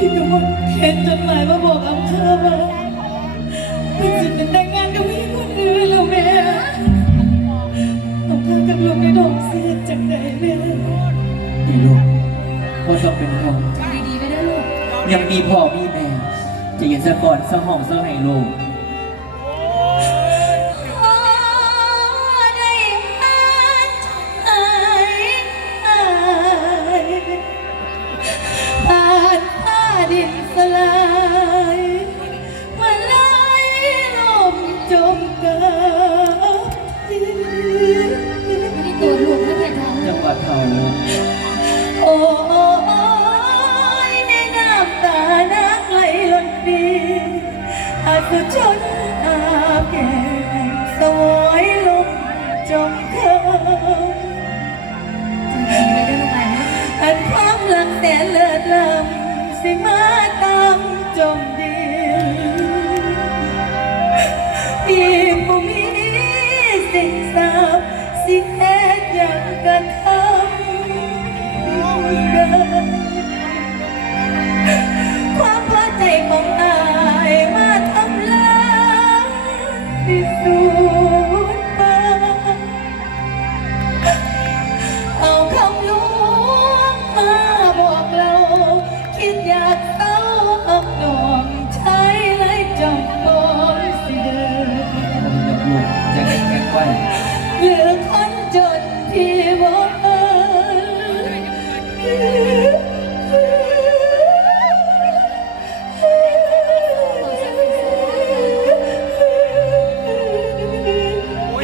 พี่กมลเขียนจดหมายมาบอกอำเภอว่าเพิ่จะเป็นแต่งงานกับพี่คนอื่นแล้วแม่อำเภอกับลูกในดงเสียจากไหนแม่ดีลูกพ่อต้องเป็นห่วงดีๆไปด้ลูกยังมีพ่อมีแม่จะเย็นสะก่อนสะห้องสะให้ลูก อาจจะชนอาแก่สวยลมจมเขาดีๆไปด้วยลูกหลานนะอันความรังแต่เลิศลำสิมาตามจมดินพี่ผู้มีสิ่งส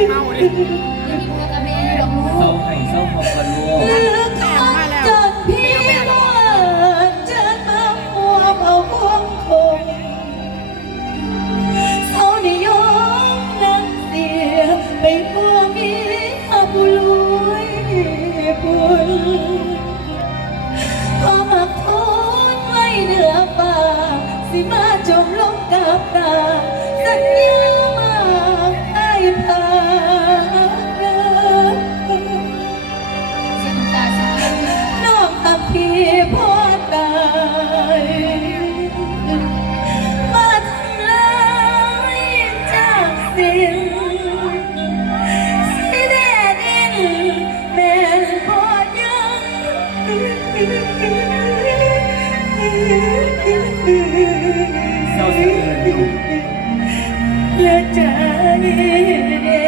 เมาดิยังมีพ่อกับแม่อยู่ดอกลูเศร้าให้เศร้าพอกันลูกเหลือคนจนพี่ว่าเชิญมามัวเผาควงคงเขานิยมนักเสียไปพวกมีอาบุลุยบุญขอหักทนไว้เหนือป่าสิมาจมลงกับตาสัญญามาให้พา เศร้าเสียเกินลูกเหลือใจเด้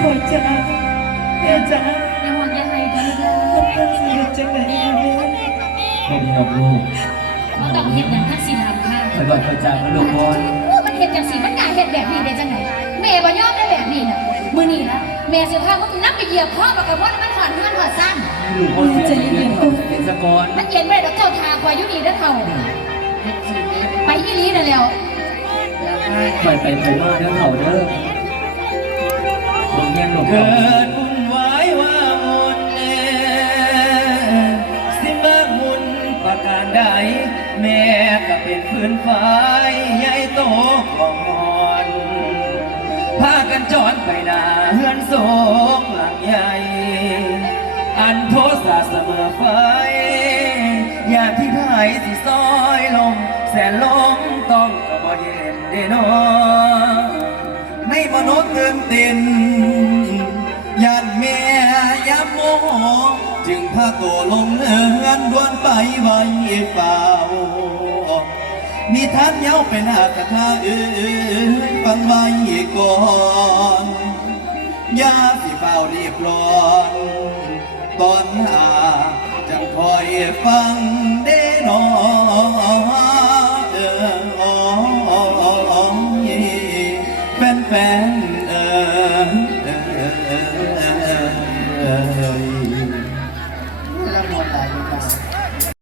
พ่อจ๋าแม่จ๋าอย่าห่วงอย่าให้กันลูกพ่อต้องเสียจังไหนแม่ผมกับลูกเราต้องเฮ็ดอย่างทักษิณทำค่ะคอยบอกคอยจากับลูกบอลโอ้มันเฮ็ดจังสิมันง่ายเฮ็ดแบบนี้ได้จังไหนแม่บ่ยอมได้แบบนี้น่ะมื้อนี้นะแม่สิพามึงนำไปเหยียบพ่อบักกะมดมันหอนเฮือนหอนซ่านลูกคนเสียเงินเป็น สะกอนมันเย็นไว้ดอกเจ้าทาคอยอยู่นี่เด้อเฒ่าไปอีหลีนั่นแล้วคอยไปคอยมาเด้อเขาเด้อผมยังหลงเกิดวุ่นวายว่ามุนเน่สิมามุนประการใดแม่ก็เป็นฟืนไฟใหญ่โตกองหอนพากันจอนไปหนาเฮือนโสงหลังใหญ่ อันโทสะเสมอไฟอย่า ที่ไทยสิซอยลมแสนลมต้องก็บ่เย็นเด้นอในมนุษย์ตื่นเต้นยานแม่ยามโมโหจึงพาตัวลงเนือนดวนไปไว้เฝ้านิทานเย้าเป็นหากถาเอ้ยฟังไว้ก่อนยาสิเฝ้ารีบร้อน ตอนหาจังคอยฟัง แฟน